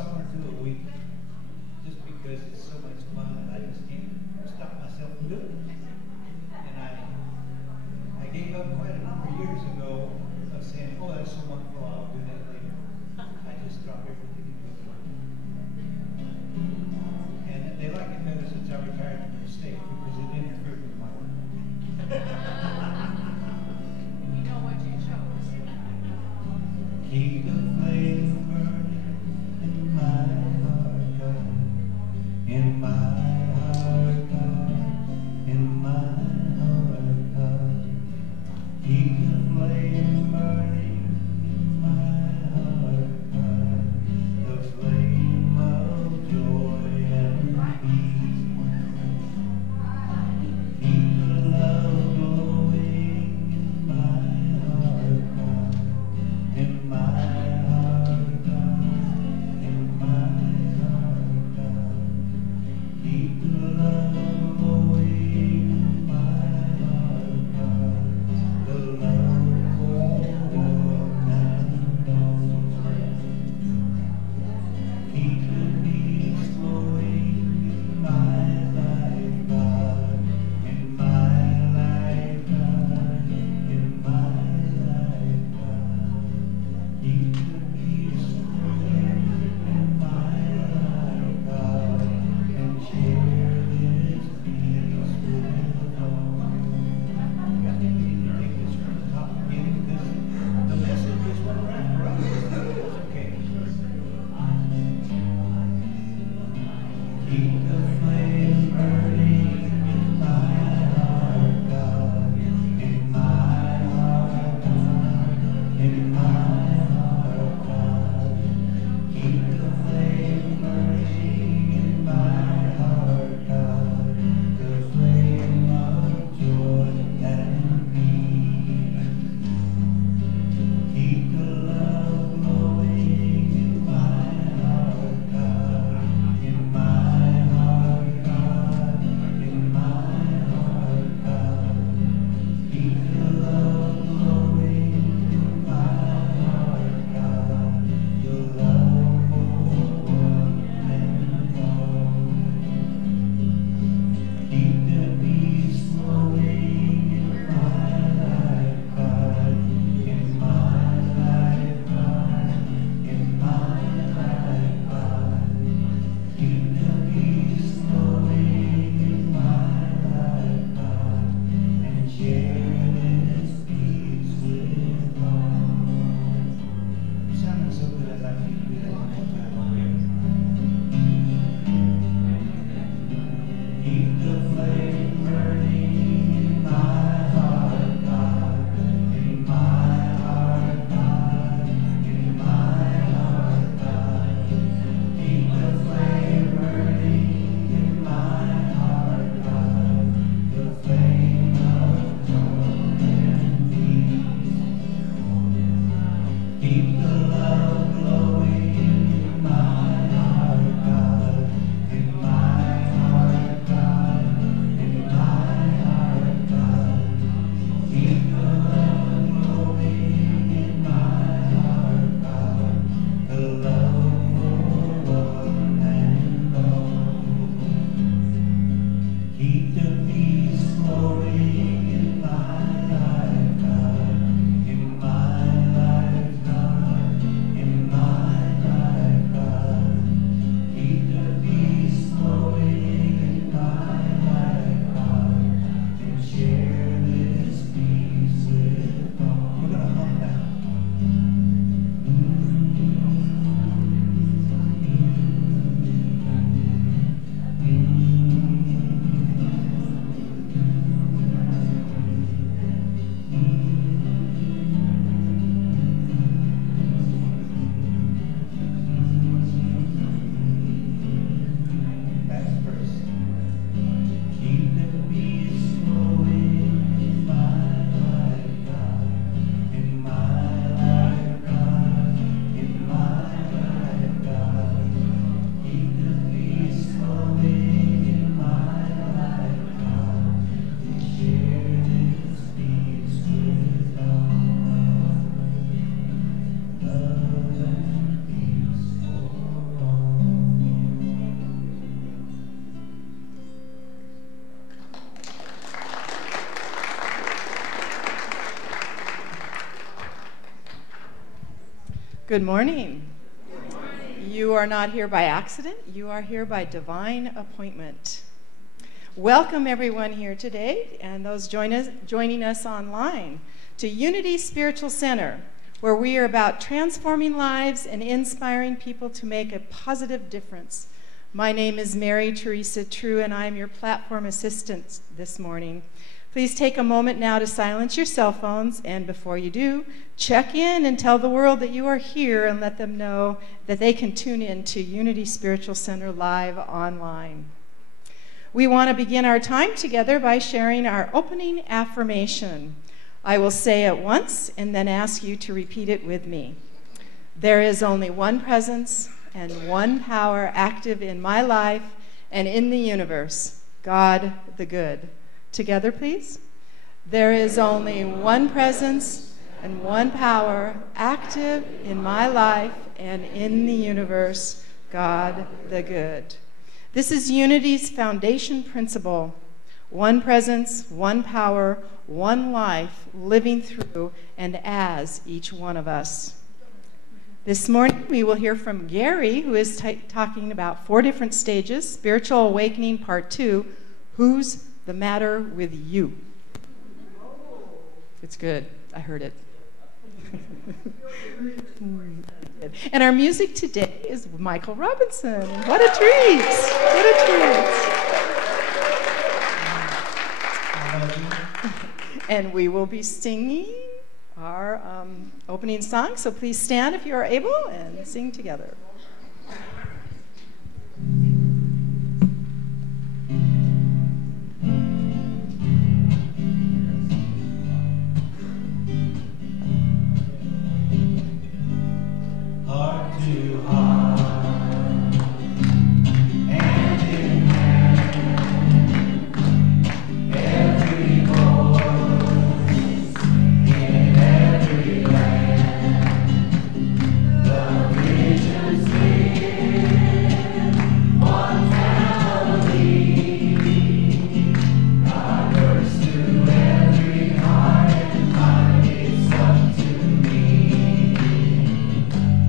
song or two a week, just because it's so much fun and I just can't stop myself from doing it. And I gave up quite a number of years ago of saying, oh, that's so wonderful, I'll do that later. I just dropped everything and go to work. And they like it better since I retired from the state because it interfered with my work. You know what you chose. Keep the flame burning in my heart, God. In my heart, God. In my heart, God. Keep the flame burning in my heart, God. The flame of joy and peace. Keep the love glowing in my heart, God. In my heart, God. In my heart, God. Keep the love glowing in my heart, God. The love for warm and dawn. Keep the peace flowing in my life, God. In my life, God. In my life, God. Keep the peace flowing in my life, God. And share this peace with all. I think we need to take this from the top again because the message is what we're after, right? That's okay. Good morning. Good morning. You are not here by accident. You are here by divine appointment. Welcome everyone here today and those joining us online to Unity Spiritual Center, where we are about transforming lives and inspiring people to make a positive difference. My name is Mary Teresa True, and I am your platform assistant this morning. Please take a moment now to silence your cell phones, and before you do, check in and tell the world that you are here and let them know that they can tune in to Unity Spiritual Center live online. We want to begin our time together by sharing our opening affirmation. I will say it once and then ask you to repeat it with me. There is only one presence and one power active in my life and in the universe, God the Good. Together, please. There is only one presence and one power active in my life and in the universe, God the Good. This is Unity's foundation principle. One presence, one power, one life living through and as each one of us. This morning we will hear from Gary, who is talking about 4 different stages, Spiritual Awakening Part 2, Who's the Matter with You? It's good. I heard it. And our music today is Michael Robinson. What a treat! What a treat! And we will be singing our opening song, so please stand if you are able and sing together. Heart to heart, hand in hand, every voice in every land, the visions live, one family, God works through every heart and mind, it's up to me.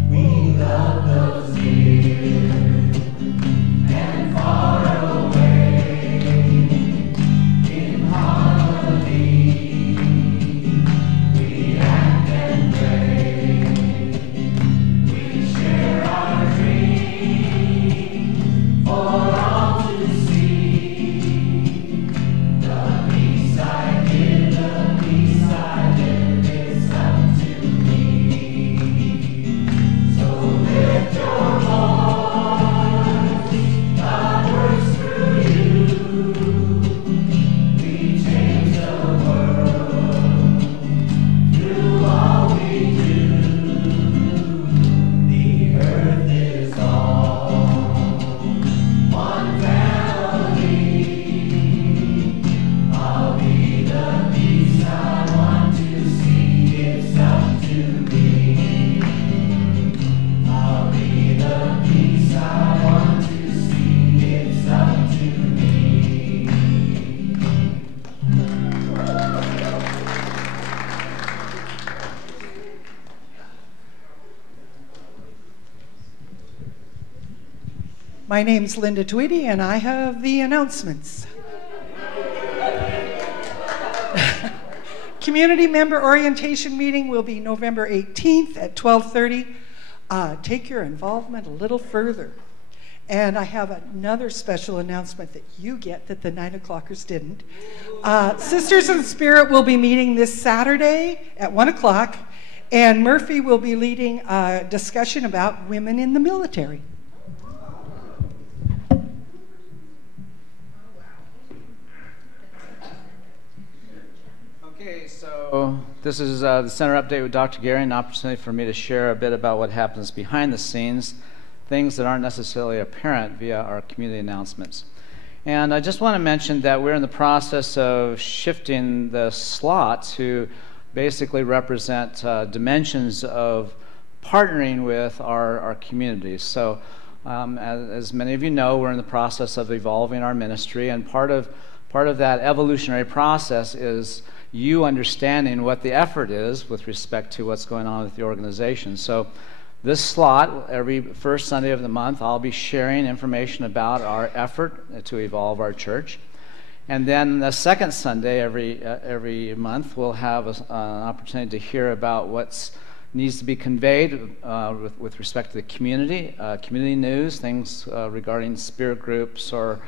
We love those near and far away in harmony. We act and pray. We share our dreams for all to see. The peace I give, the peace I live, it's up to me. So lift your voice, God works through you. We change the world through all we do. The earth is all one family. I'll be the peace I want to see. It's up to me. I'll be the peace I want to see. It's up to me. My name's Linda Tweedy, and I have the announcements. Community member orientation meeting will be November 18th at 12:30. Take your involvement a little further. And I have another special announcement that you get that the 9 o'clockers didn't. Sisters in Spirit will be meeting this Saturday at 1 o'clock, and Murphy will be leading a discussion about women in the military. Okay, so this is the center update with Dr. Gary, an opportunity for me to share a bit about what happens behind the scenes, things that aren't necessarily apparent via our community announcements. And I just want to mention that we're in the process of shifting the slot to basically represent dimensions of partnering with our communities. So as many of you know, we're in the process of evolving our ministry, and part of that evolutionary process is you understanding what the effort is with respect to what's going on with the organization. So This slot, every first Sunday of the month, I'll be sharing information about our effort to evolve our church. And then the second Sunday every month, we'll have an opportunity to hear about what needs to be conveyed with respect to the community, community news, things regarding spirit groups or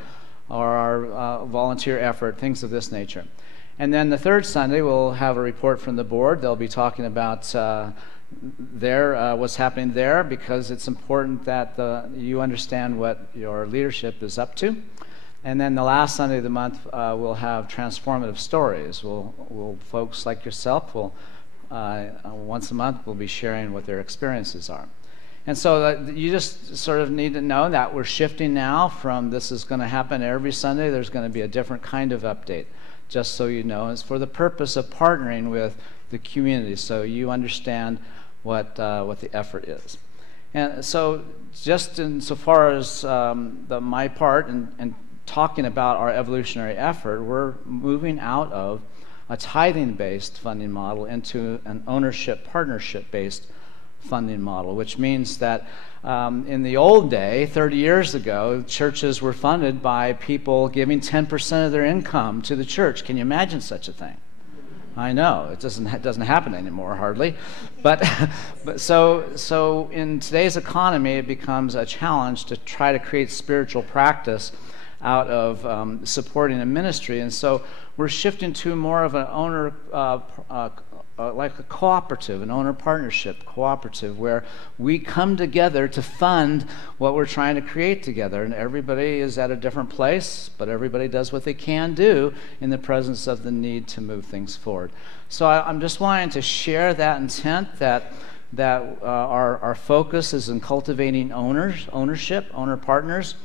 our volunteer effort, things of this nature. And then the third Sunday, we'll have a report from the board. They'll be talking about what's happening there, because it's important that you understand what your leadership is up to. And then the last Sunday of the month, we'll have transformative stories. We'll folks like yourself will once a month we'll be sharing what their experiences are. And so you just sort of need to know that we're shifting now from this is going to happen every Sunday. There's going to be a different kind of update, just so you know. It's for the purpose of partnering with the community, so you understand what the effort is. And so just insofar as my part in talking about our evolutionary effort, we're moving out of a tithing-based funding model into an ownership, partnership-based funding model, which means that in the old day, 30 years ago, churches were funded by people giving 10% of their income to the church. Can you imagine such a thing? I know, it doesn't happen anymore, hardly. But so in today's economy, it becomes a challenge to try to create spiritual practice out of supporting a ministry. And so we're shifting to more of an owner, like a cooperative, an owner partnership cooperative, where we come together to fund what we're trying to create together. And everybody is at a different place, but everybody does what they can do in the presence of the need to move things forward. So I'm just wanting to share that intent that our focus is in cultivating ownership, owner partners.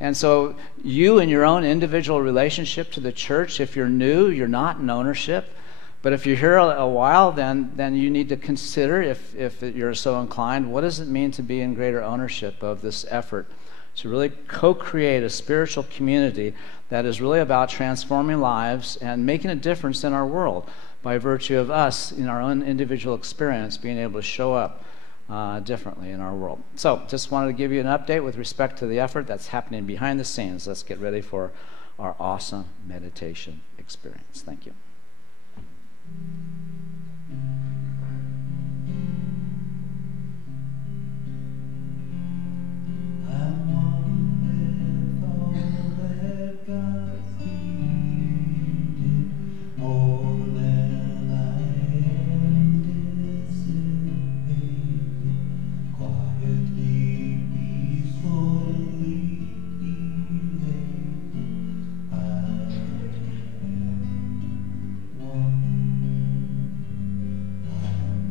And so you in your own individual relationship to the church, if you're new, you're not in ownership. But if you're here a while, then you need to consider, if you're so inclined, what does it mean to be in greater ownership of this effort to really co-create a spiritual community that is really about transforming lives and making a difference in our world by virtue of us, in our own individual experience, being able to show up differently in our world. So just wanted to give you an update with respect to the effort that's happening behind the scenes. Let's get ready for our awesome meditation experience. Thank you. I'm one with all that God created, more than I anticipated, quietly, peacefully elated. I am one.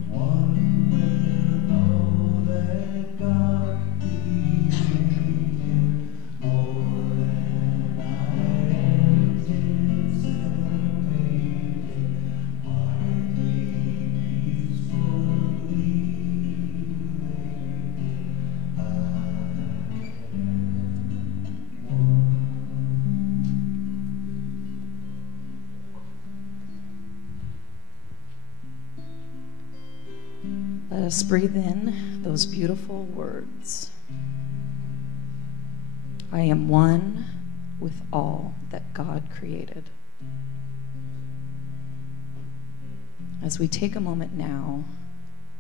One with all that God created, more than I anticipated, quietly, peacefully elated. I am one. Let us breathe in those beautiful words. I am one with all that God created. As we take a moment now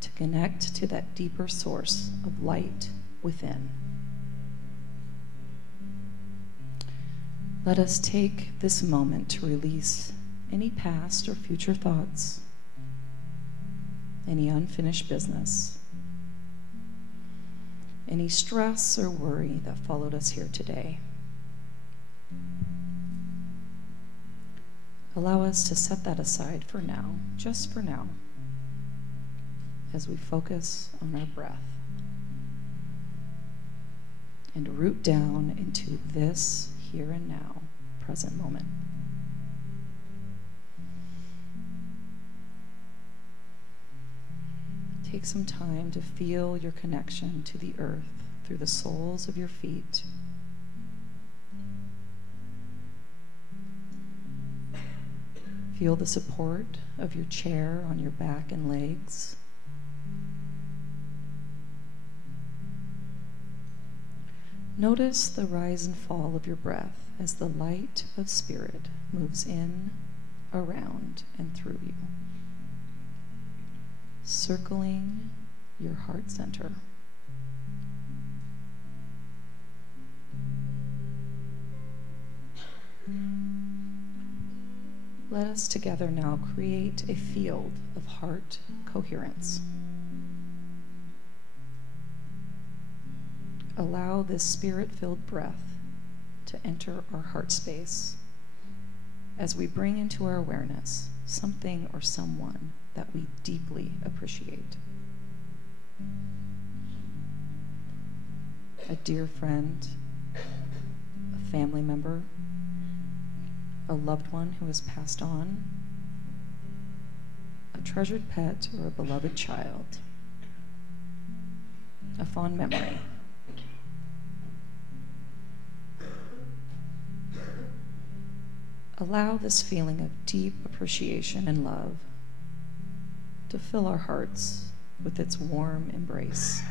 to connect to that deeper source of light within, let us take this moment to release any past or future thoughts, any unfinished business, any stress or worry that followed us here today. Allow us to set that aside for now, just for now, as we focus on our breath and root down into this here and now, present moment. Take some time to feel your connection to the earth through the soles of your feet. Feel the support of your chair on your back and legs. Notice the rise and fall of your breath as the light of spirit moves in, around, and through you, circling your heart center. Let us together now create a field of heart coherence. Allow this spirit-filled breath to enter our heart space as we bring into our awareness something or someone that we deeply appreciate. A dear friend, a family member, a loved one who has passed on, a treasured pet or a beloved child, a fond memory. Allow this feeling of deep appreciation and love to fill our hearts with its warm embrace.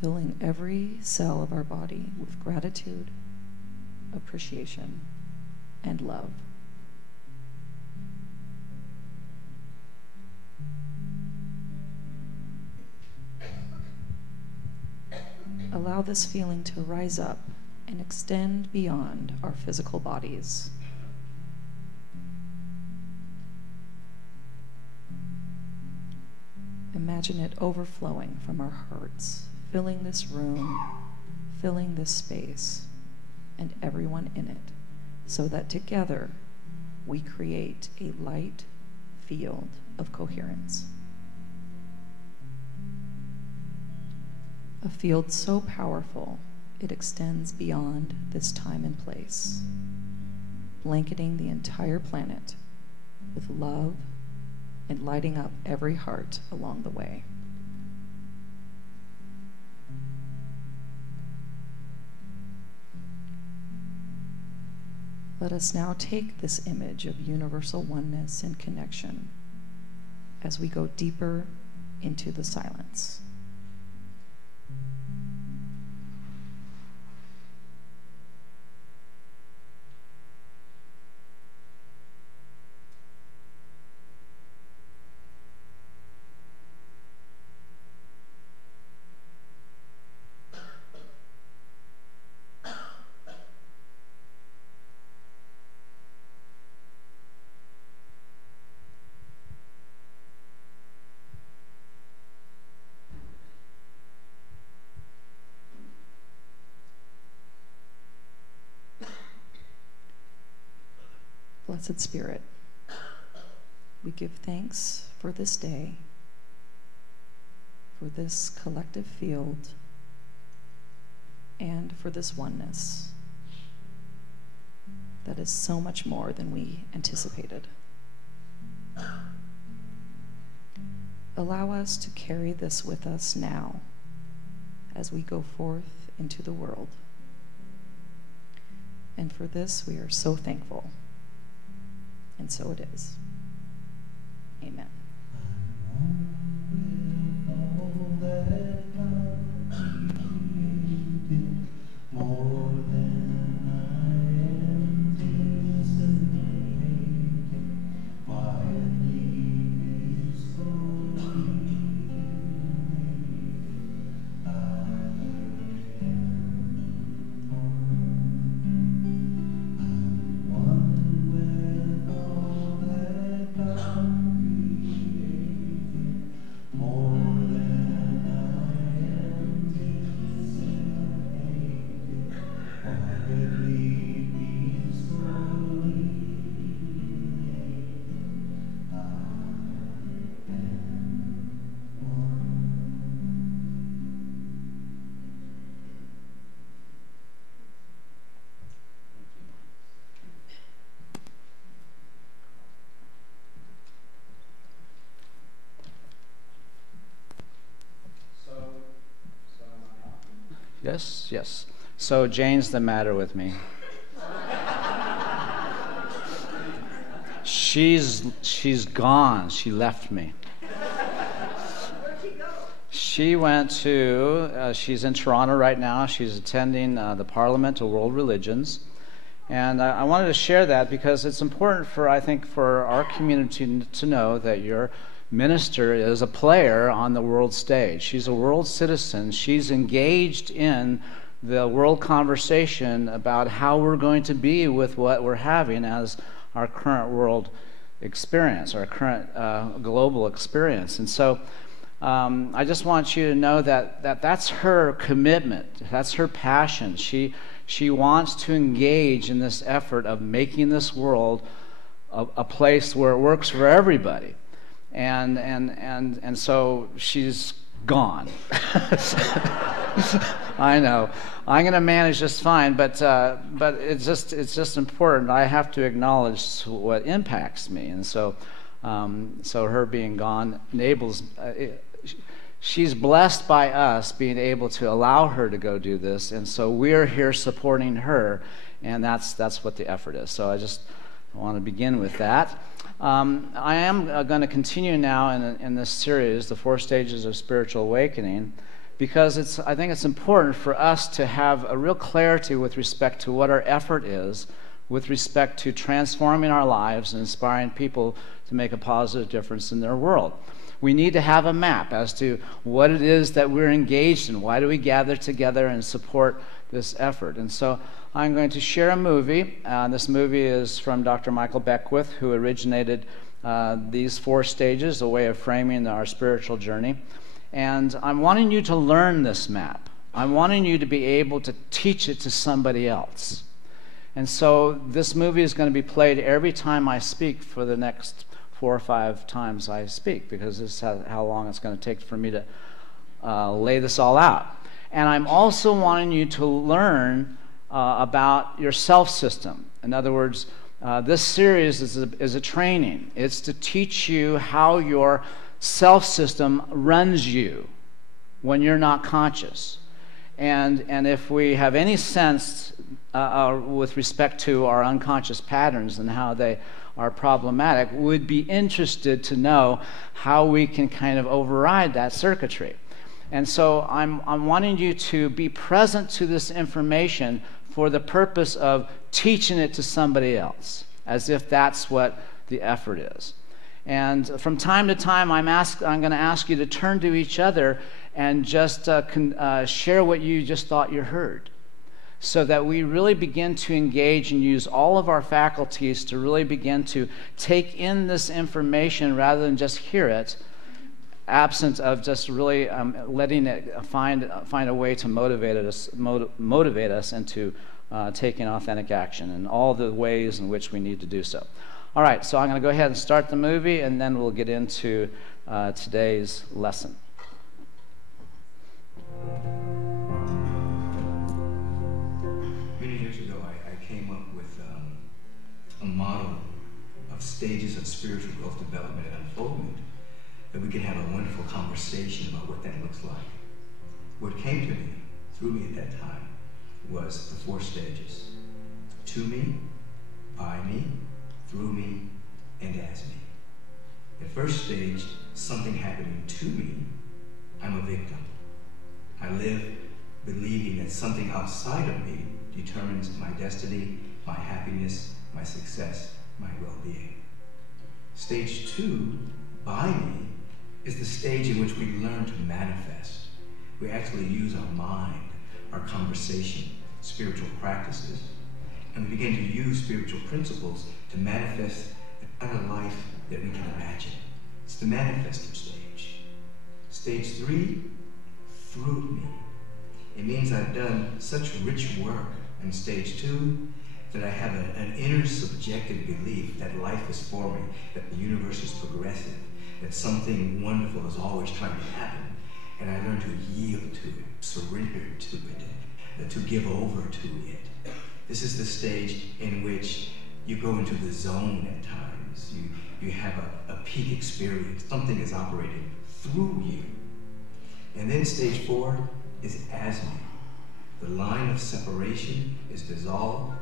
Filling every cell of our body with gratitude, appreciation, and love. Allow this feeling to rise up and extend beyond our physical bodies. Imagine it overflowing from our hearts, filling this room, filling this space, and everyone in it, so that together we create a light field of coherence. A field so powerful it extends beyond this time and place, blanketing the entire planet with love and lighting up every heart along the way. Let us now take this image of universal oneness and connection as we go deeper into the silence. Blessed Spirit, we give thanks for this day, for this collective field, and for this oneness that is so much more than we anticipated. Allow us to carry this with us now as we go forth into the world. And for this, we are so thankful. And so it is. Amen. More than I anticipated, quietly, peacefully, I am one with all that God created. More than I anticipated, quietly, peacefully, I am one. Yes, yes. So Jane's the matter with me. She's gone. She left me. Where'd she go? She went to, she's in Toronto right now. She's attending the Parliament of World Religions. And I wanted to share that because it's important for, I think, for our community to know that your minister is a player on the world stage. She's a world citizen. She's engaged in the world conversation about how we're going to be with what we're having as our current world experience, our current global experience. And so I just want you to know that that's her commitment. That's her passion. She wants to engage in this effort of making this world a place where it works for everybody. And so she's gone. I know. I'm going to manage just fine, but it's just important. I have to acknowledge what impacts me, and so her being gone enables. She's blessed by us being able to allow her to go do this, and so we're here supporting her, and that's what the effort is. So I just want to begin with that. I am going to continue now in this series, the 4 Stages of Spiritual Awakening, because I think it's important for us to have a real clarity with respect to what our effort is, with respect to transforming our lives and inspiring people to make a positive difference in their world. We need to have a map as to what it is that we're engaged in. Why do we gather together and support this effort? And so I'm going to share a movie. This movie is from Dr. Michael Beckwith, who originated these 4 stages, a way of framing our spiritual journey. And I'm wanting you to learn this map. I'm wanting you to be able to teach it to somebody else. And so this movie is going to be played every time I speak for the next 4 or 5 times I speak, because this is how long it's going to take for me to lay this all out. And I'm also wanting you to learn about your self system. In other words, this series is a training. It's to teach you how your self system runs you when you're not conscious. And if we have any sense with respect to our unconscious patterns and how they are problematic, we'd be interested to know how we can kind of override that circuitry. And so I'm wanting you to be present to this information for the purpose of teaching it to somebody else, as if that's what the effort is. And from time to time, I'm going to ask you to turn to each other and just share what you just thought you heard, so that we really begin to engage and use all of our faculties to really begin to take in this information rather than just hear it, absent of just really letting it find a way to motivate us into taking authentic action in all the ways in which we need to do so. All right, so I'm going to go ahead and start the movie, and then we'll get into today's lesson. Many years ago, I came up with a model of stages of spiritual growth, development, and unfoldment, that we could have a wonderful conversation about what that looks like. What came to me, through me at that time, was the 4 stages: to me, by me, through me, and as me. The first stage, something happening to me, I'm a victim. I live believing that something outside of me determines my destiny, my happiness, my success, my well-being. Stage 2, by me, is the stage in which we learn to manifest. We actually use our mind, our conversation, spiritual practices, and we begin to use spiritual principles to manifest the kind of life that we can imagine. It's the manifesting stage. Stage 3, through me. It means I've done such rich work in stage 2 that I have an inner subjective belief that life is for me, that the universe is progressive, that something wonderful is always trying to happen, and I learn to yield to it, surrender to it, to give over to it. This is the stage in which you go into the zone at times. You have a peak experience. Something is operating through you. And then stage 4 is as me. The line of separation is dissolved,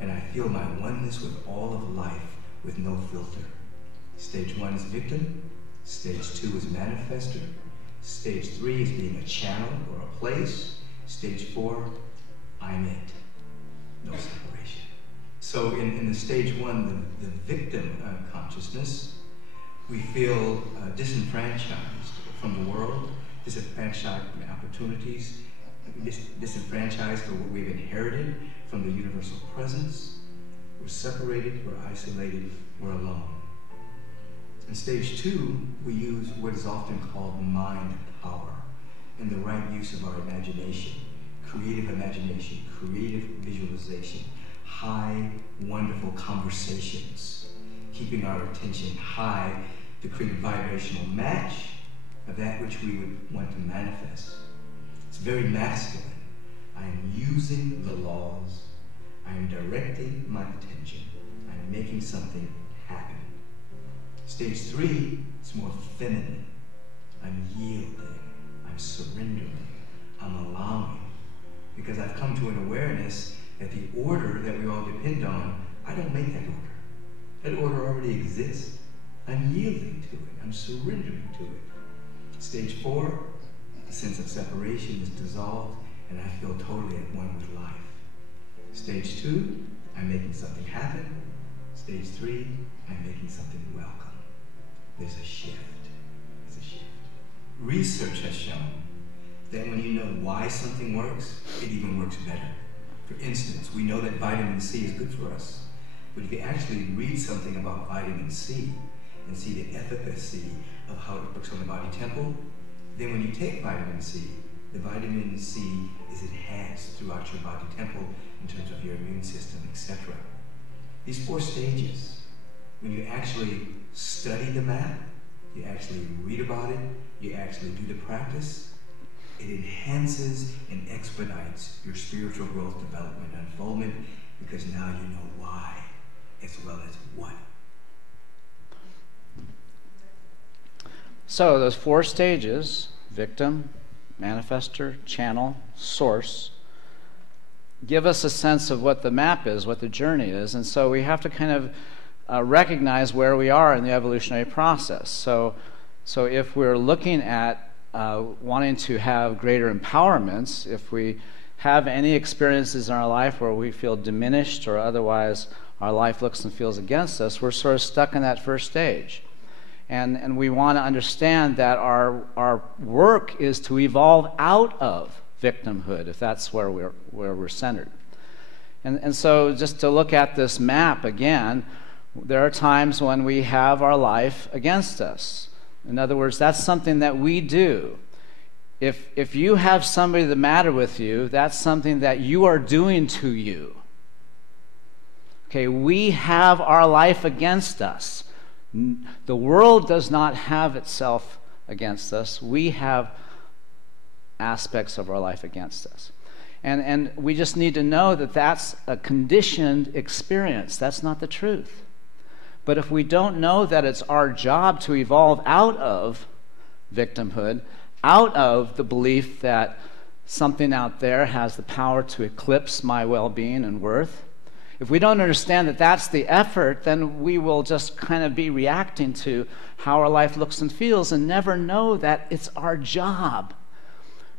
and I feel my oneness with all of life with no filter. Stage 1 is victim. Stage 2 is manifester. Stage 3 is being a channel or a place. Stage 4, I'm it. No separation. So in the stage 1, the victim consciousness, we feel disenfranchised from the world, disenfranchised from opportunities, disenfranchised from what we've inherited from the universal presence. We're separated, we're isolated, we're alone. In stage 2, we use what is often called mind power and the right use of our imagination, creative visualization, high, wonderful conversations, keeping our attention high to create a vibrational match of that which we would want to manifest. It's very masculine. I am using the laws. I am directing my attention. I'm making something happen. Stage 3 is more feminine. I'm yielding. I'm surrendering. I'm allowing. Because I've come to an awareness that the order that we all depend on, I don't make that order. That order already exists. I'm yielding to it. I'm surrendering to it. Stage 4, the sense of separation is dissolved, and I feel totally at one with life. Stage 2, I'm making something happen. Stage 3, I'm making something welcome. There's a shift. There's a shift. Research has shown that when you know why something works, it even works better. For instance, we know that vitamin C is good for us. But if you actually read something about vitamin C and see the efficacy of how it works on the body temple, then when you take vitamin C, the vitamin C is enhanced throughout your body temple in terms of your immune system, etc. These 4 stages, when you actually study the map, you actually read about it, you actually do the practice, it enhances and expedites your spiritual growth, development, and unfoldment, because now you know why as well as what. So those 4 stages, victim, manifester, channel, source, give us a sense of what the map is, what the journey is. And so we have to kind of recognize where we are in the evolutionary process. So if we're looking at wanting to have greater empowerments, if we have any experiences in our life where we feel diminished or otherwise our life looks and feels against us, we're sort of stuck in that first stage. And we want to understand that our work is to evolve out of victimhood, if that's where we're centered. And so just to look at this map again, there are times when we have our life against us. In other words, that's something that we do. If you have somebody the matter with you, that's something that you are doing to you. Okay, we have our life against us. The world does not have itself against us. We have aspects of our life against us. And we just need to know that that's a conditioned experience. That's not the truth. But if we don't know that it's our job to evolve out of victimhood, out of the belief that something out there has the power to eclipse my well-being and worth, if we don't understand that that's the effort, then we will just kind of be reacting to how our life looks and feels and never know that it's our job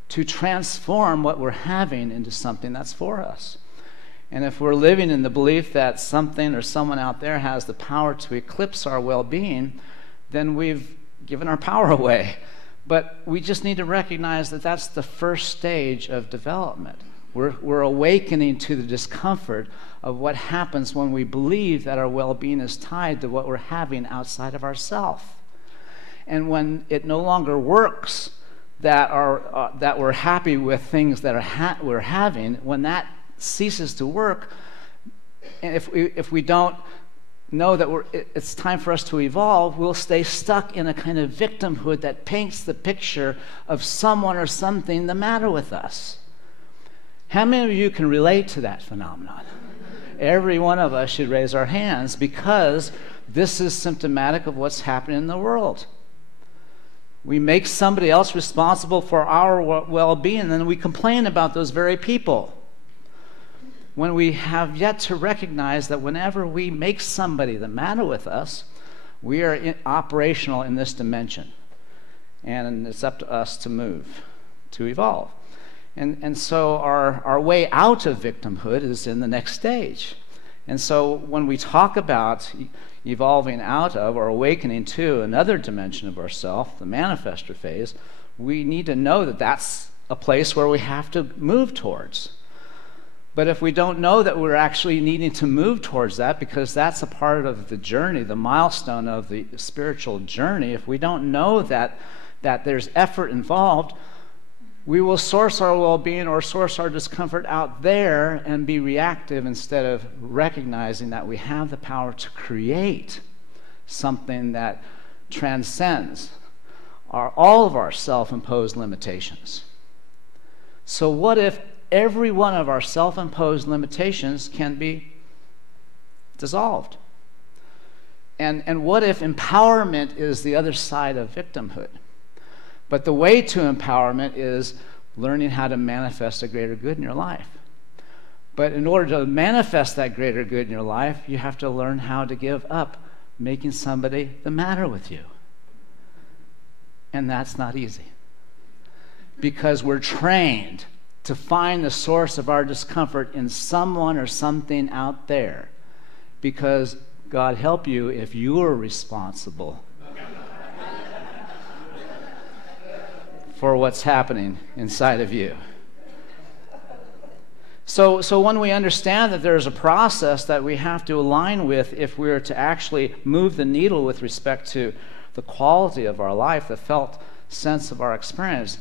to transform what we're having into something that's for us. And if we're living in the belief that something or someone out there has the power to eclipse our well-being, then we've given our power away. But we just need to recognize that that's the first stage of development. We're awakening to the discomfort of what happens when we believe that our well-being is tied to what we're having outside of ourselves. And when it no longer works that we're happy with things that we're having, when that ceases to work, and if we don't know that it's time for us to evolve, we'll stay stuck in a kind of victimhood that paints the picture of someone or something the matter with us. How many of you can relate to that phenomenon? Every one of us should raise our hands, because this is symptomatic of what's happening in the world. We make somebody else responsible for our well-being, and then we complain about those very people, when we have yet to recognize that whenever we make somebody the matter with us, we are operational in this dimension. and it's up to us to move, to evolve. And so our way out of victimhood is in the next stage. And so when we talk about evolving out of or awakening to another dimension of ourself, the manifester phase, we need to know that that's a place where we have to move towards. But if we don't know that we're actually needing to move towards that, because that's a part of the journey, the milestone of the spiritual journey, if we don't know that there's effort involved, we will source our well-being or source our discomfort out there and be reactive instead of recognizing that we have the power to create something that transcends all of our self-imposed limitations. So what if every one of our self-imposed limitations can be dissolved? And what if empowerment is the other side of victimhood? But the way to empowerment is learning how to manifest a greater good in your life. But in order to manifest that greater good in your life, you have to learn how to give up making somebody the matter with you. And that's not easy. Because we're trained to find the source of our discomfort in someone or something out there. Because God help you if you're responsible for what's happening inside of you. So when we understand that there's a process that we have to align with if we're to actually move the needle with respect to the quality of our life, the felt sense of our experience,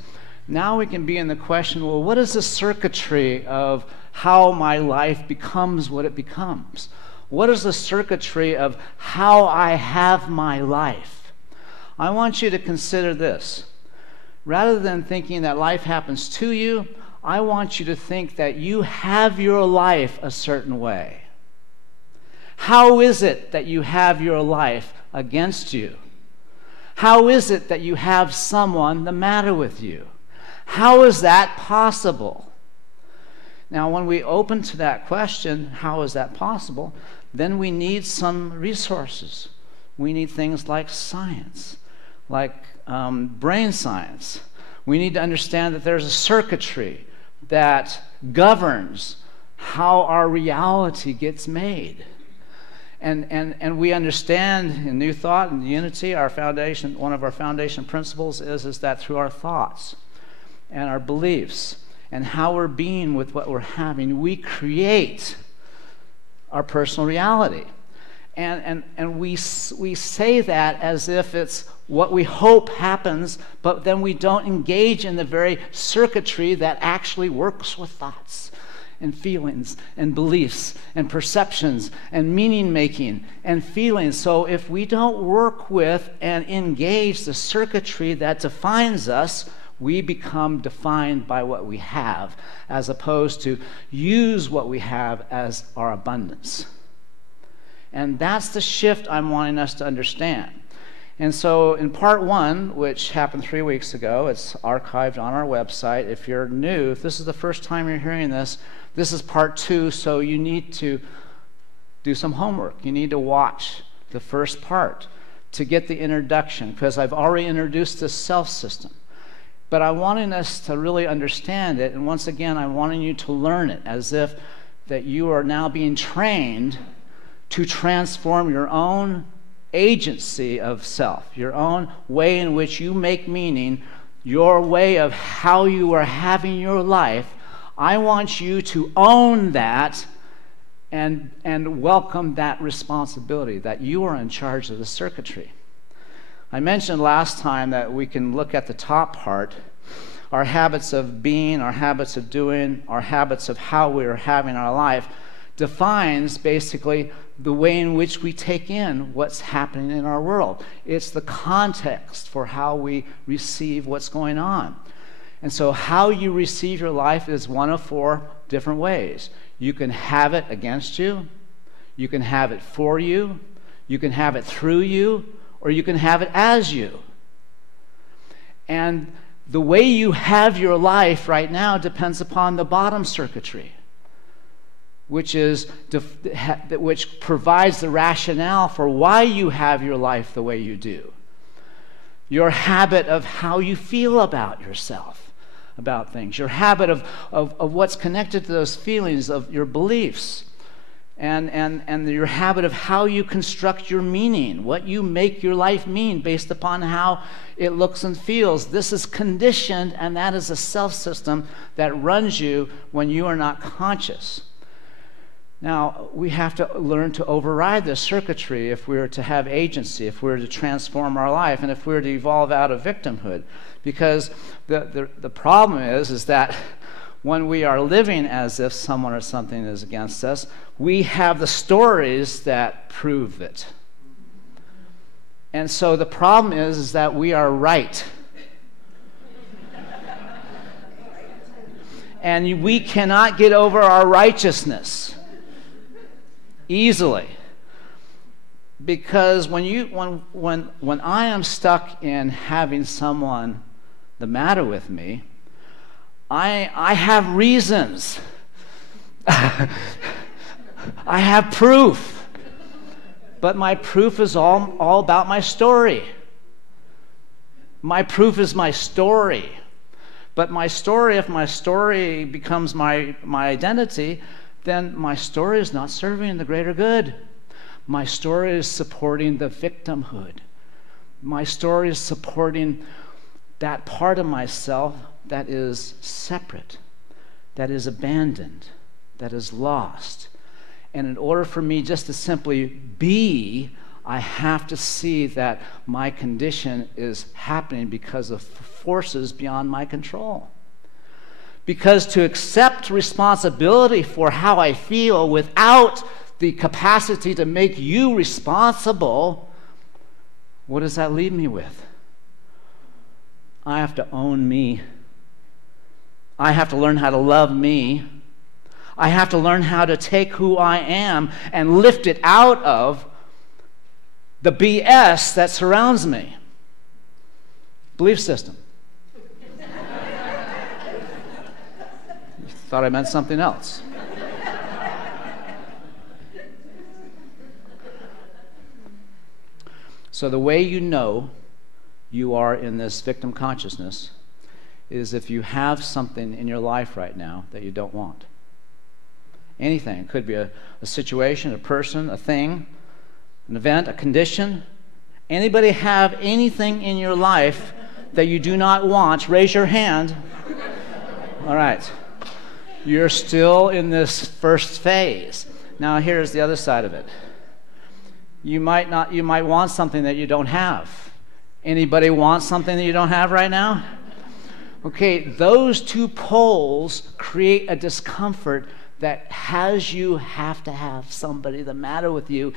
now we can be in the question, well, what is the circuitry of how my life becomes what it becomes? What is the circuitry of how I have my life? I want you to consider this. Rather than thinking that life happens to you, I want you to think that you have your life a certain way. How is it that you have your life against you? How is it that you have someone the matter with you? How is that possible? Now, when we open to that question, how is that possible, then we need some resources. We need things like science, like brain science. We need to understand that there's a circuitry that governs how our reality gets made. And we understand in New Thought and Unity, our foundation, one of our foundation principles is that through our thoughts and our beliefs and how we're being with what we're having, we create our personal reality. And we say that as if it's what we hope happens, but then we don't engage in the very circuitry that actually works with thoughts and feelings and beliefs and perceptions and meaning making and feelings. So if we don't work with and engage the circuitry that defines us, we become defined by what we have, as opposed to use what we have as our abundance. And that's the shift I'm wanting us to understand. And so in part one, which happened 3 weeks ago, it's archived on our website. If you're new, if this is the first time you're hearing this, this is part two, so you need to do some homework. You need to watch the first part to get the introduction, because I've already introduced this self system. But I'm wanting us to really understand it, and once again, I'm wanting you to learn it as if that you are now being trained to transform your own agency of self, your own way in which you make meaning, your way of how you are having your life. I want you to own that and welcome that responsibility, that you are in charge of the circuitry. I mentioned last time that we can look at the top part, our habits of being, our habits of doing, our habits of how we are having our life, defines basically the way in which we take in what's happening in our world. It's the context for how we receive what's going on. And so how you receive your life is one of four different ways. You can have it against you, you can have it for you, you can have it through you, or you can have it as you. And the way you have your life right now depends upon the bottom circuitry, which provides the rationale for why you have your life the way you do. your habit of how you feel about yourself, about things, your habit of what's connected to those feelings, of your beliefs, and your habit of how you construct your meaning, what you make your life mean based upon how it looks and feels. This is conditioned, and that is a self-system that runs you when you are not conscious. Now, we have to learn to override this circuitry if we're to have agency, if we're to transform our life, and if we're to evolve out of victimhood. Because the problem is that when we are living as if someone or something is against us, we have the stories that prove it. And so the problem is that we are right. And we cannot get over our righteousness easily, because when I am stuck in having someone the matter with me, I have reasons. I have proof, but my proof is all about my story. My proof is my story, but my story, if my story becomes my identity, then my story is not serving the greater good. My story is supporting the victimhood. My story is supporting that part of myself that is separate, that is abandoned, that is lost. And in order for me just to simply be, I have to see that my condition is happening because of forces beyond my control. Because to accept responsibility for how I feel without the capacity to make you responsible, what does that leave me with? I have to own me. I have to learn how to love me. I have to learn how to take who I am and lift it out of the BS that surrounds me. Belief system. Thought I meant something else. So the way you know you are in this victim consciousness is if you have something in your life right now that you don't want. Anything. It could be a situation, a person, a thing, an event, a condition. Anybody have anything in your life that you do not want? Raise your hand. All right. You're still in this first phase. Now here's the other side of it. You might want something that you don't have. Anybody want something that you don't have right now? Okay, those two poles create a discomfort that has you have to have somebody the matter with you,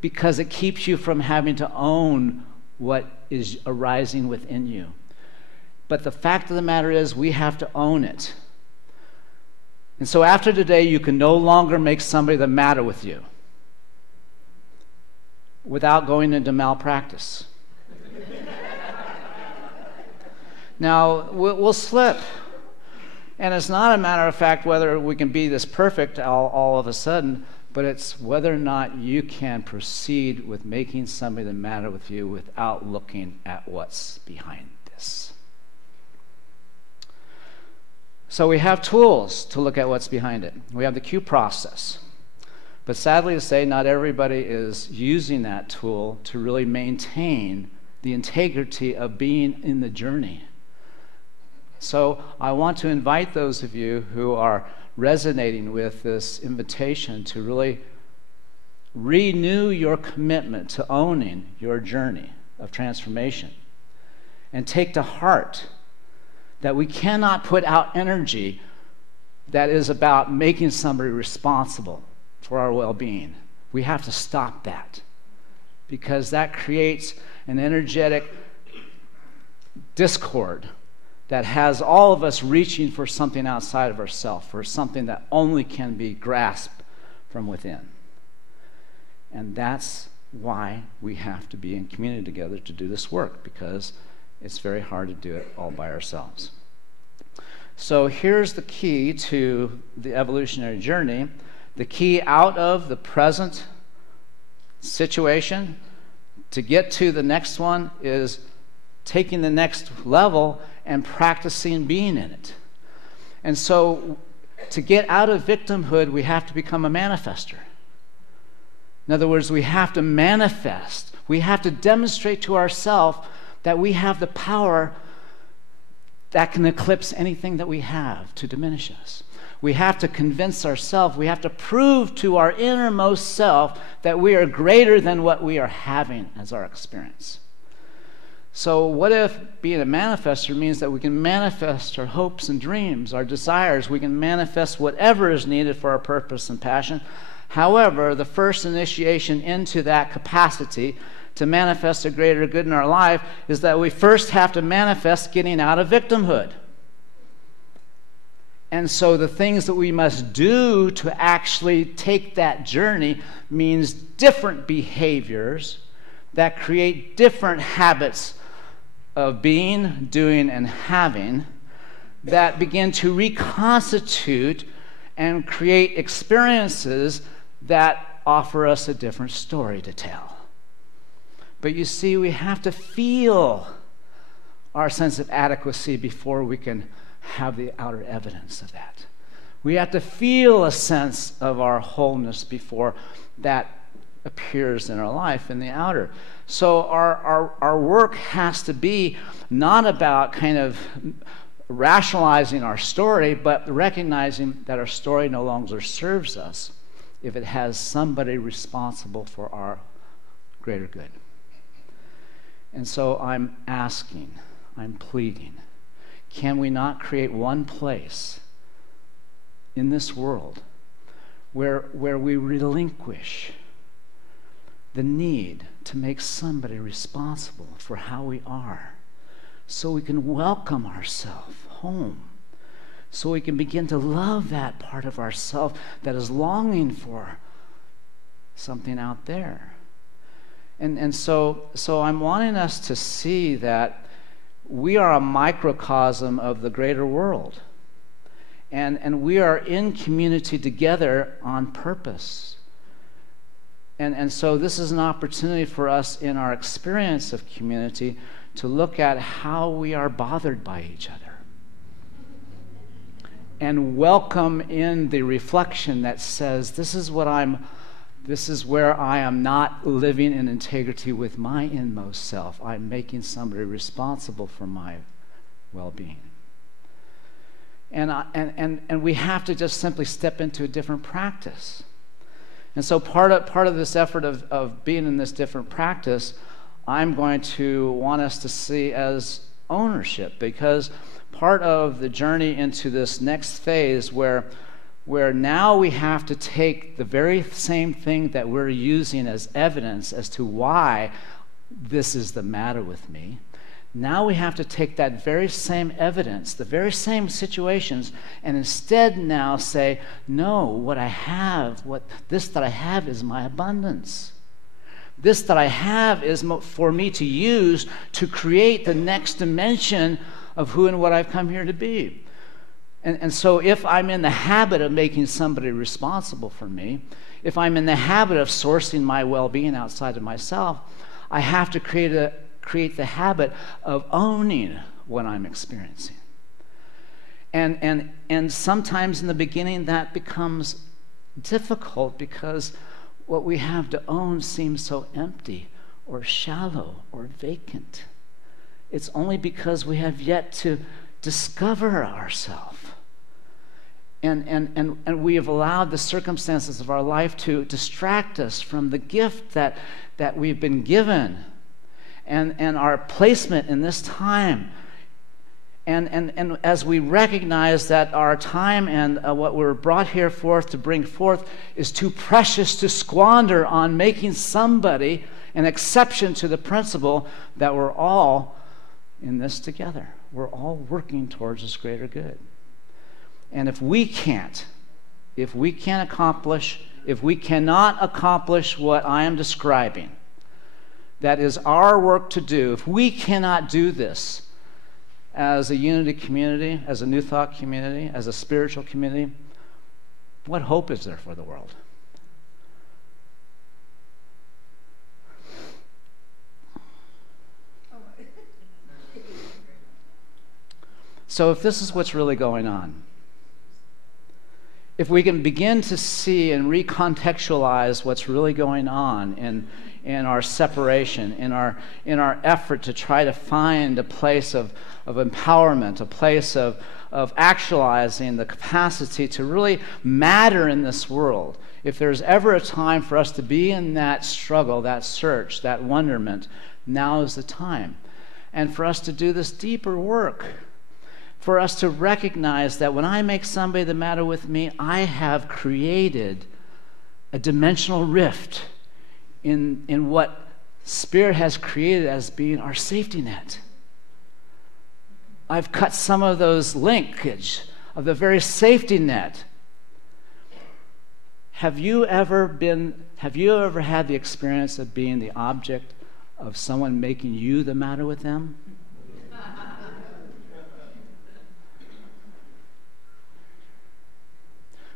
because it keeps you from having to own what is arising within you. But the fact of the matter is, we have to own it. And so after today, you can no longer make somebody the matter with you without going into malpractice. Now, we'll slip. And it's not a matter of fact whether we can be this perfect all of a sudden, but it's whether or not you can proceed with making somebody the matter with you without looking at what's behind this. So we have tools to look at what's behind it. We have the Q process. But sadly to say, not everybody is using that tool to really maintain the integrity of being in the journey. So I want to invite those of you who are resonating with this invitation to really renew your commitment to owning your journey of transformation, and take to heart that we cannot put out energy that is about making somebody responsible for our well-being. We have to stop that, because that creates an energetic discord that has all of us reaching for something outside of ourselves, for something that only can be grasped from within. And that's why we have to be in community together to do this work, because it's very hard to do it all by ourselves. So here's the key to the evolutionary journey. The key out of the present situation to get to the next one is taking the next level and practicing being in it. And so to get out of victimhood, we have to become a manifester. In other words, we have to manifest. We have to demonstrate to ourselves that we have the power that can eclipse anything that we have to diminish us. We have to convince ourselves, we have to prove to our innermost self that we are greater than what we are having as our experience. So what if being a manifester means that we can manifest our hopes and dreams, our desires, we can manifest whatever is needed for our purpose and passion. However, the first initiation into that capacity to manifest a greater good in our life is that we first have to manifest getting out of victimhood. And so the things that we must do to actually take that journey means different behaviors that create different habits of being, doing, and having that begin to reconstitute and create experiences that offer us a different story to tell. But you see, we have to feel our sense of adequacy before we can have the outer evidence of that. We have to feel a sense of our wholeness before that appears in our life in the outer. So our work has to be not about kind of rationalizing our story, but recognizing that our story no longer serves us if it has somebody responsible for our greater good. And so I'm asking, I'm pleading, can we not create one place in this world where we relinquish the need to make somebody responsible for how we are, so we can welcome ourselves home, so we can begin to love that part of ourselves that is longing for something out there. And so I'm wanting us to see that we are a microcosm of the greater world. And we are in community together on purpose. And so this is an opportunity for us in our experience of community to look at how we are bothered by each other. And welcome in the reflection that says, this is where I am not living in integrity with my inmost self. I'm making somebody responsible for my well-being. And we have to just simply step into a different practice. And so part of this effort of being in this different practice, I'm going to want us to see as ownership, because part of the journey into this next phase where now we have to take the very same thing that we're using as evidence as to why this is the matter with me. Now we have to take that very same evidence, the very same situations, and instead now say, no, what I have, this that I have is my abundance. This that I have is for me to use to create the next dimension of who and what I've come here to be. And so if I'm in the habit of making somebody responsible for me, if I'm in the habit of sourcing my well-being outside of myself, I have to create the habit of owning what I'm experiencing. And sometimes in the beginning that becomes difficult because what we have to own seems so empty or shallow or vacant. It's only because we have yet to discover ourselves. And we have allowed the circumstances of our life to distract us from the gift that we've been given and our placement in this time. And as we recognize that our time and what we're brought here forth to bring forth is too precious to squander on making somebody an exception to the principle that we're all in this together. We're all working towards this greater good. And if we cannot accomplish what I am describing, that is our work to do. If we cannot do this as a unity community, as a New Thought community, as a spiritual community, what hope is there for the world? So if this is what's really going on, if we can begin to see and recontextualize what's really going on in our separation, in our effort to try to find a place of empowerment, a place of actualizing the capacity to really matter in this world, if there's ever a time for us to be in that struggle, that search, that wonderment, now is the time. And for us to do this deeper work, for us to recognize that when I make somebody the matter with me, I have created a dimensional rift in what Spirit has created as being our safety net. I've cut some of those linkage of the very safety net. Have you ever had the experience of being the object of someone making you the matter with them?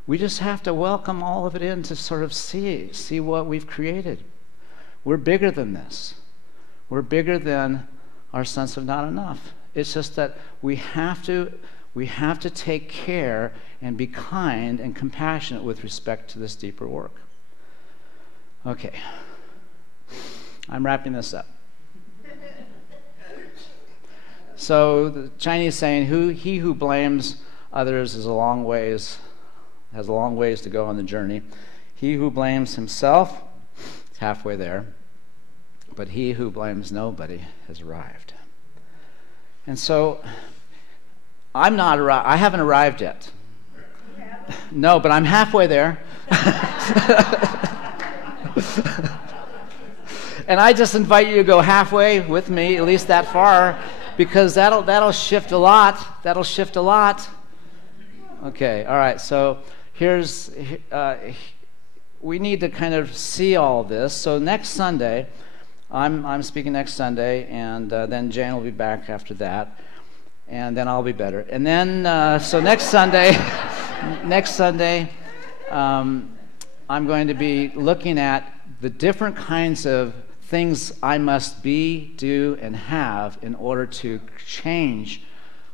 We just have to welcome all of it in to sort of see what we've created. We're bigger than this. We're bigger than our sense of not enough. It's just that we have to take care and be kind and compassionate with respect to this deeper work. Okay. I'm wrapping this up. So the Chinese saying, he who blames others has a long ways to go on the journey. He who blames himself is halfway there, but he who blames nobody has arrived. And so I haven't arrived yet. No, but I'm halfway there. And I just invite you to go halfway with me, at least that far, because that'll shift a lot. That'll shift a lot. Okay, all right, so we need to kind of see all this. So next Sunday, I'm speaking next Sunday, and then Jane will be back after that, and then I'll be better. And then, so next Sunday, I'm going to be looking at the different kinds of things I must be, do, and have in order to change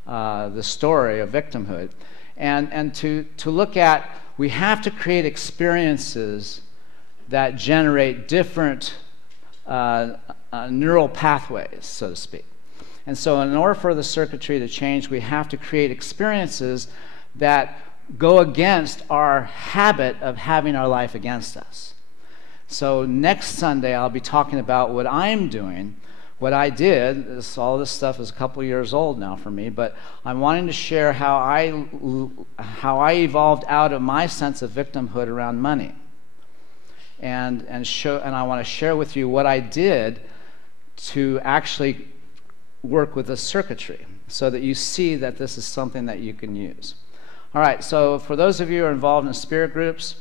the story of victimhood. And to look at, we have to create experiences that generate different neural pathways, so to speak. And so in order for the circuitry to change, we have to create experiences that go against our habit of having our life against us. So next Sunday, I'll be talking about what I'm doing, what I did. All this stuff is a couple years old now for me, but I'm wanting to share how I evolved out of my sense of victimhood around money, and I want to share with you what I did to actually work with the circuitry, so that you see that this is something that you can use. All right. So for those of you who are involved in Spirit Groups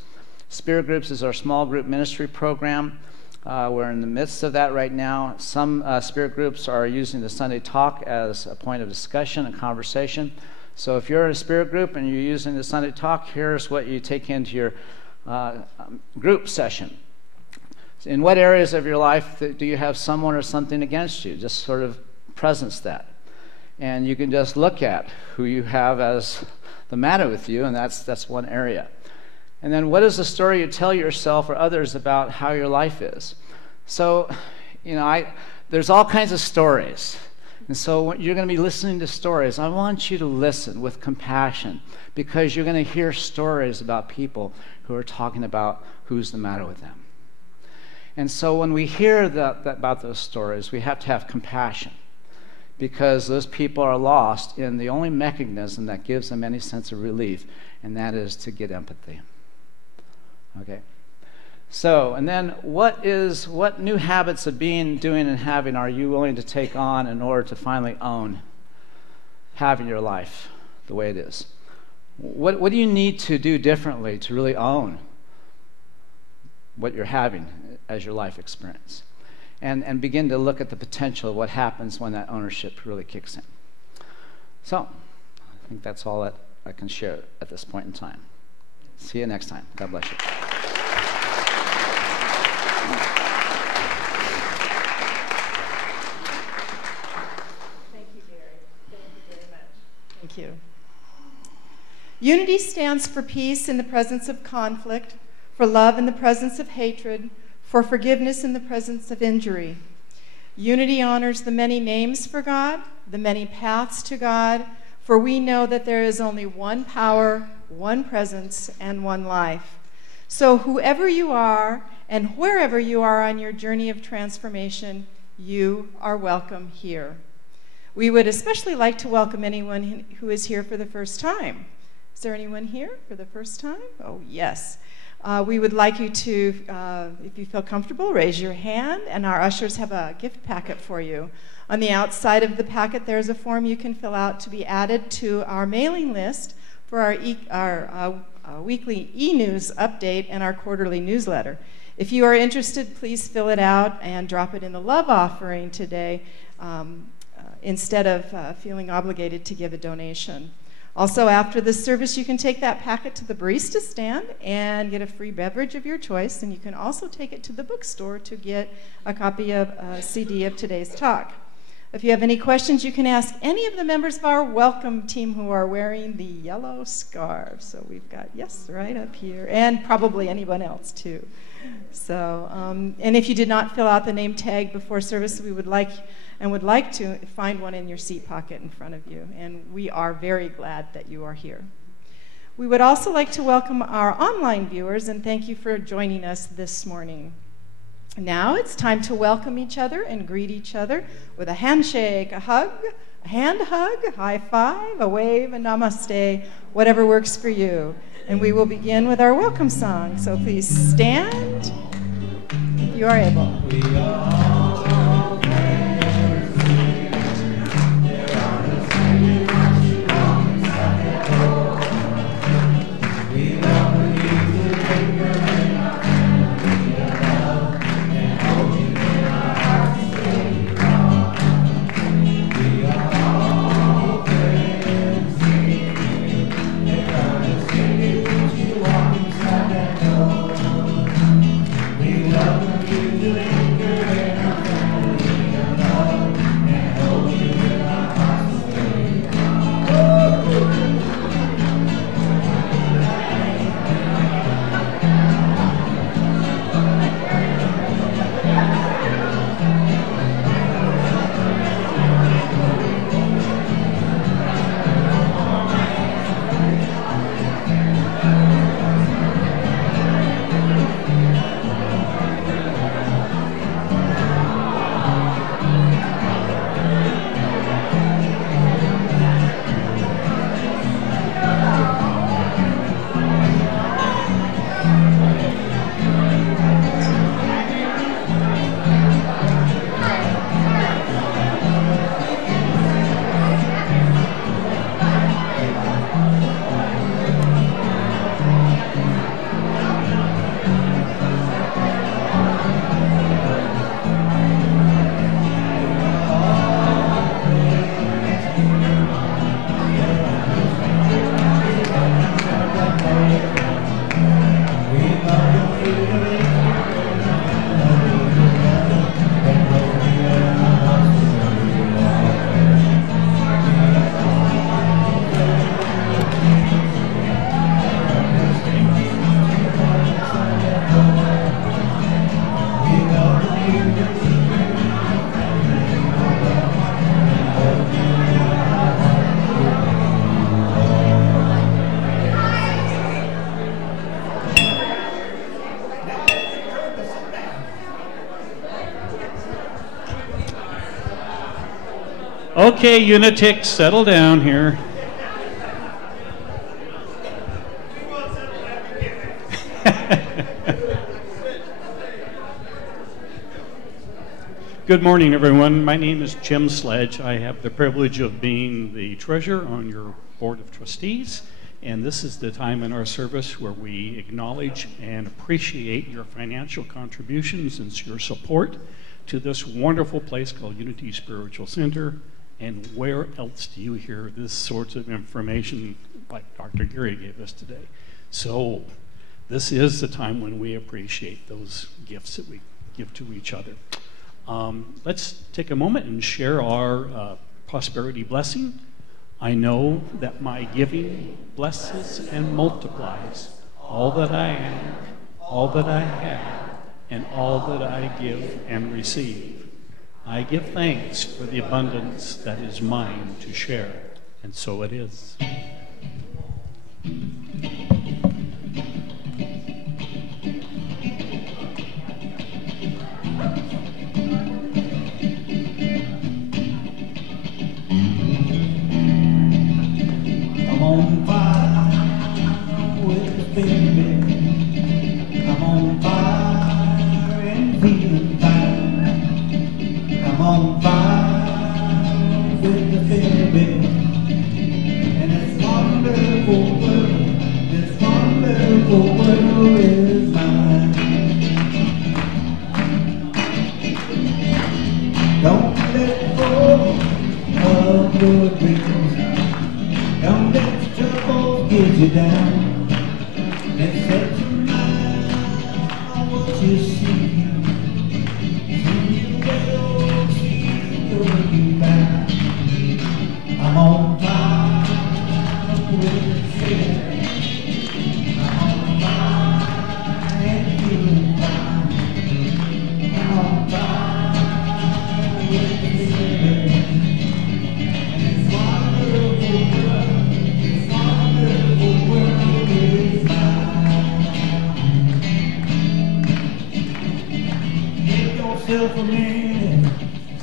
is our small group ministry program. We're in the midst of that right now. Some Spirit Groups are using the Sunday Talk as a point of discussion and conversation. So if you're in a Spirit Group and you're using the Sunday Talk, here's what you take into your group session. In what areas of your life do you have someone or something against you? Just sort of presence that. And you can just look at who you have as the matter with you, and that's one area. And then what is the story you tell yourself or others about how your life is? So, there's all kinds of stories. And so when you're going to be listening to stories, I want you to listen with compassion, because you're going to hear stories about people who are talking about who's the matter with them. And so when we hear about those stories, we have to have compassion, because those people are lost in the only mechanism that gives them any sense of relief, and that is to get empathy. Okay. So, and then what new habits of being, doing, and having are you willing to take on in order to finally own having your life the way it is? What do you need to do differently to really own what you're having as your life experience? And begin to look at the potential of what happens when that ownership really kicks in. So, I think that's all that I can share at this point in time. See you next time. God bless you. Thank you, Gary. Thank you very much. Thank you. Unity stands for peace in the presence of conflict, for love in the presence of hatred, for forgiveness in the presence of injury. Unity honors the many names for God, the many paths to God, for we know that there is only one power, one presence, and one life. So whoever you are and wherever you are on your journey of transformation, you are welcome here. We would especially like to welcome anyone who is here for the first time. Is there anyone here for the first time? Oh, yes. We would like you to, if you feel comfortable, raise your hand, and our ushers have a gift packet for you. On the outside of the packet, there's a form you can fill out to be added to our mailing list for our weekly e-news update and our quarterly newsletter. If you are interested, please fill it out and drop it in the love offering today instead of feeling obligated to give a donation. Also, after this service, you can take that packet to the barista stand and get a free beverage of your choice, and you can also take it to the bookstore to get a copy of a CD of today's talk. If you have any questions, you can ask any of the members of our welcome team who are wearing the yellow scarves. So we've got, yes, right up here, and probably anyone else too. So, and if you did not fill out the name tag before service, we would like to find one in your seat pocket in front of you, and we are very glad that you are here. We would also like to welcome our online viewers and thank you for joining us this morning. Now it's time to welcome each other and greet each other with a handshake, a hug, a hand hug, a high five, a wave, a namaste, whatever works for you. And we will begin with our welcome song. So please stand if you are able. Okay, Unitics, settle down here. Good morning, everyone. My name is Jim Sledge. I have the privilege of being the treasurer on your board of trustees, and this is the time in our service where we acknowledge and appreciate your financial contributions and your support to this wonderful place called Unity Spiritual Center. And where else do you hear this sort of information like Dr. Gary gave us today? So this is the time when we appreciate those gifts that we give to each other. Let's take a moment and share our prosperity blessing. I know that my giving blesses and multiplies all that I am, all that I have, and all that I give and receive. I give thanks for the abundance that is mine to share, and so it is. I'm on fire with the baby. I'm on fire and feeling fine. I'm on fire with the baby. And this wonderful world is mine. Don't let go of your dreams. Don't let trouble get you down. Let's set your mind on what you see. Soon you will see you'll be back. I'm on fire with fear. I'm on fire and feeling fine. I'm on fire with fear. And it's wonderful world. This wonderful world is mine. Give yourself a minute,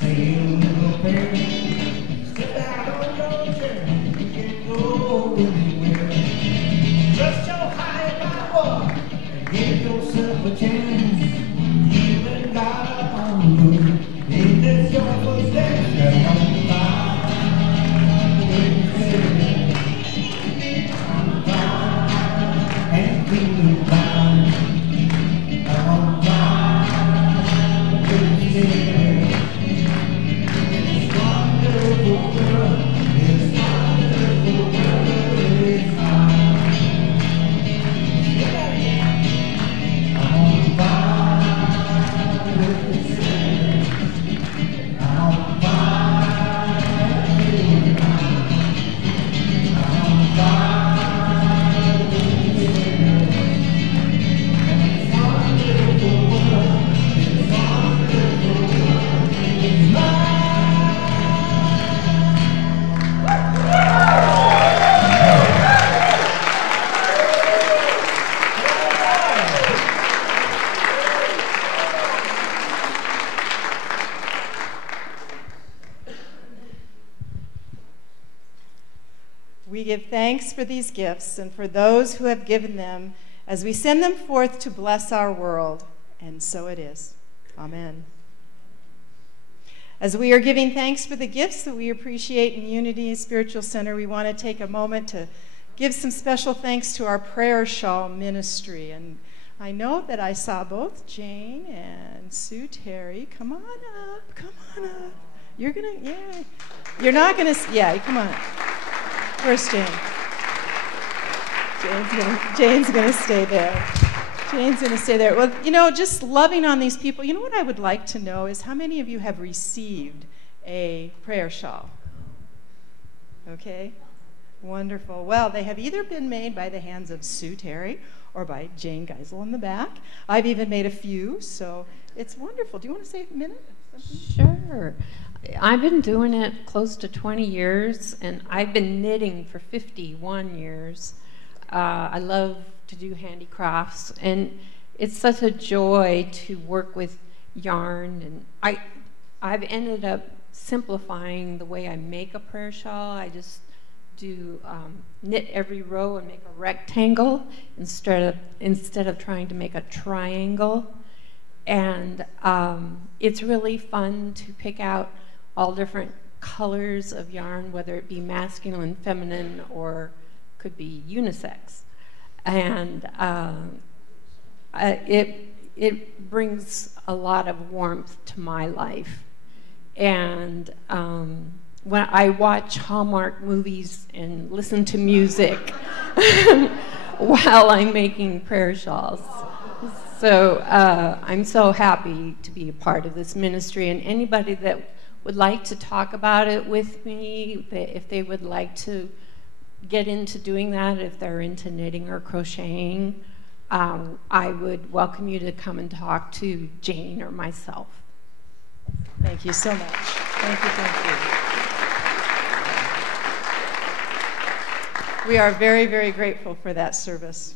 say a little prayer. Step out on your journey, you can go anywhere. Trust your higher power and give yourself a chance. Even God on the move, in this joyful day, you're on fire with fear. I'm fire and feeling fine. I'm on fire with fear. And this wonderful world, this wonderful world is mine. I'm on fire with fear. I'm on fire and feeling fine. I'm on fire with fear. And this wonderful world, this wonderful world is mine. We give thanks for these gifts and for those who have given them as we send them forth to bless our world. And so it is. Amen. As we are giving thanks for the gifts that we appreciate in Unity Spiritual Center, we want to take a moment to give some special thanks to our prayer shawl ministry. And I know that I saw both Jane and Sue Terry. Come on up, come on up. You're gonna, yeah. You're not gonna, yeah, come on. Where's Jane? Jane's gonna stay there. Jane's gonna stay there. Well, you know, just loving on these people, you know what I would like to know is how many of you have received a prayer shawl? Okay, wonderful. Well, they have either been made by the hands of Sue Terry or by Jane Geisel in the back. I've even made a few, so it's wonderful. Do you want to say a minute? Sure. I've been doing it close to 20 years, and I've been knitting for 51 years. I love to do handicrafts, and it's such a joy to work with yarn. And I've ended up simplifying the way I make a prayer shawl. I just do knit every row and make a rectangle instead of trying to make a triangle. And it's really fun to pick out all different colors of yarn, whether it be masculine, feminine, or could be unisex. And it brings a lot of warmth to my life. And when I watch Hallmark movies and listen to music while I'm making prayer shawls. So I'm so happy to be a part of this ministry, and anybody that would like to talk about it with me, if they would like to get into doing that, if they're into knitting or crocheting, I would welcome you to come and talk to Jane or myself. Thank you so much. Thank you, thank you. We are very, very grateful for that service.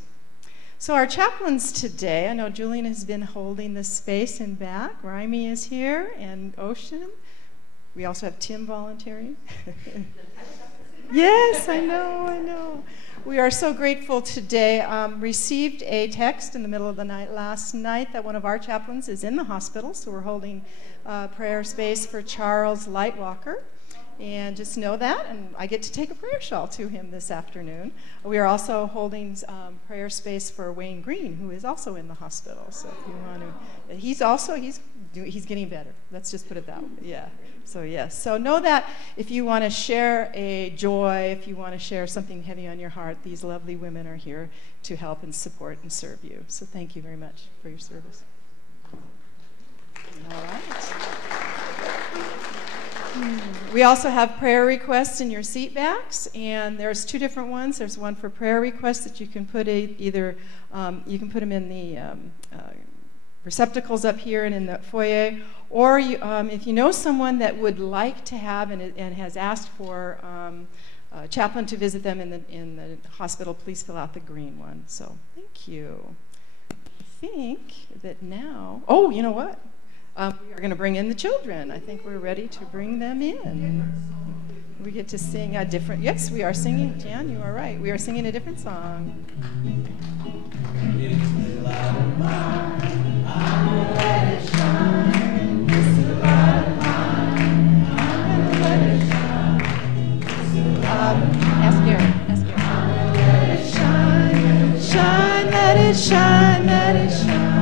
So our chaplains today, I know Julian has been holding the space in back. Raimi is here, and Ocean. We also have Tim volunteering. Yes, I know, I know. We are so grateful today. Received a text in the middle of the night last night that one of our chaplains is in the hospital, so we're holding prayer space for Charles Lightwalker. And just know that, and I get to take a prayer shawl to him this afternoon. We are also holding prayer space for Wayne Green, who is also in the hospital. So if you want to, he's getting better. Let's just put it that way. Yeah. So yes. So know that if you want to share a joy, if you want to share something heavy on your heart, these lovely women are here to help and support and serve you. So thank you very much for your service. All right. We also have prayer requests in your seat backs, and there's two different ones. There's one for prayer requests that you can put either you can put them in the receptacles up here and in the foyer, or you, if you know someone that would like to have and has asked for a chaplain to visit them in the hospital, please fill out the green one. So thank you. I think that now, oh, you know what? We are going to bring in the children. I think we're ready to bring them in. We get to sing a different, yes, we are singing, Jan, you are right. We are singing a different song. Ask Gary. Let it shine, shine, let it shine, let it shine.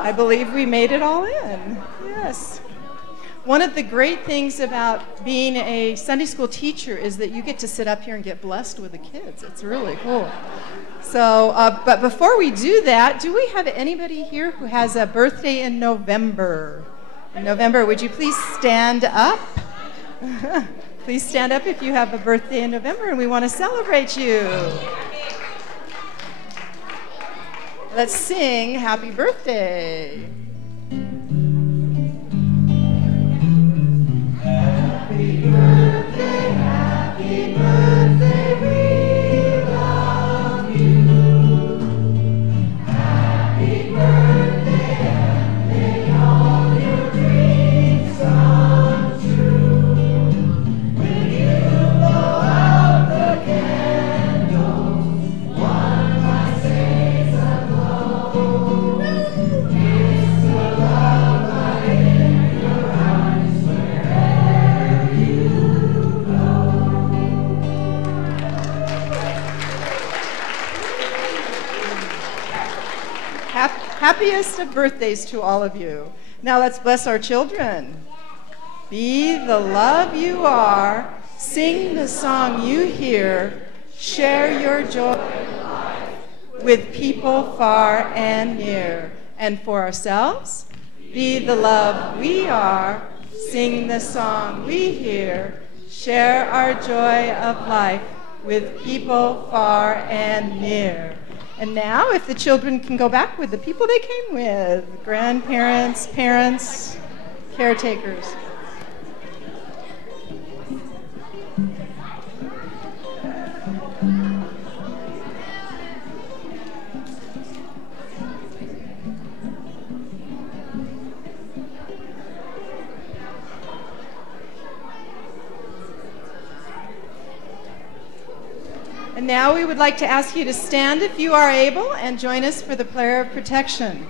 I believe we made it all in. Yes. One of the great things about being a Sunday school teacher is that you get to sit up here and get blessed with the kids. It's really cool. So, but before we do that, do we have anybody here who has a birthday in November? In November, would you please stand up? Please stand up if you have a birthday in November, and we want to celebrate you. Let's sing Happy Birthday. Happy birthday, happy birthday, we love you. Happy birthday, and may all your dreams come true. When you blow out the candles, one by days aglow, it's Happiest of birthdays to all of you. Now let's bless our children. Be the love you are. Sing the song you hear. Share your joy in life with people far and near. And for ourselves, be the love we are. Sing the song we hear. Share our joy of life with people far and near. And now, if the children can go back with the people they came with, grandparents, parents, caretakers. And now we would like to ask you to stand if you are able and join us for the prayer of protection.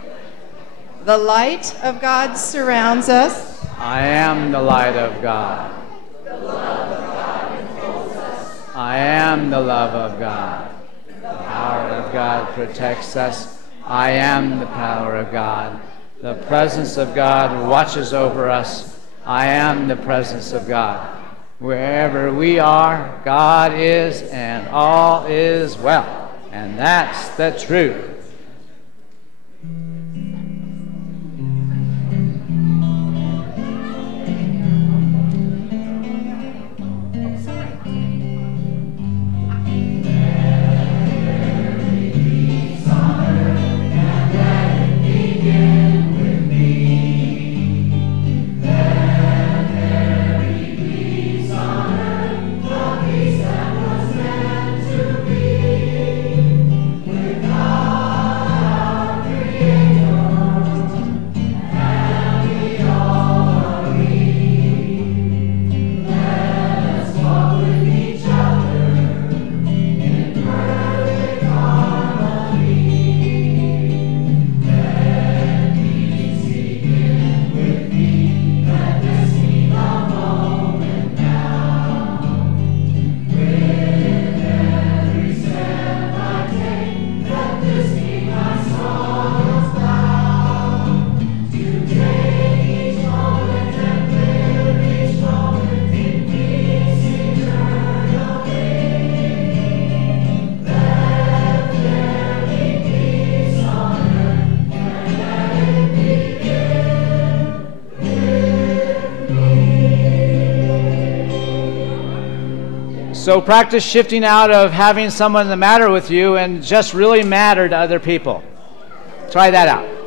The light of God surrounds us. I am the light of God. The love of God enfolds us. I am the love of God. The power of God protects us. I am the power of God. The presence of God watches over us. I am the presence of God. Wherever we are, God is, and all is well. And that's the truth. So practice shifting out of having someone that matter with you and just really matter to other people. Try that out.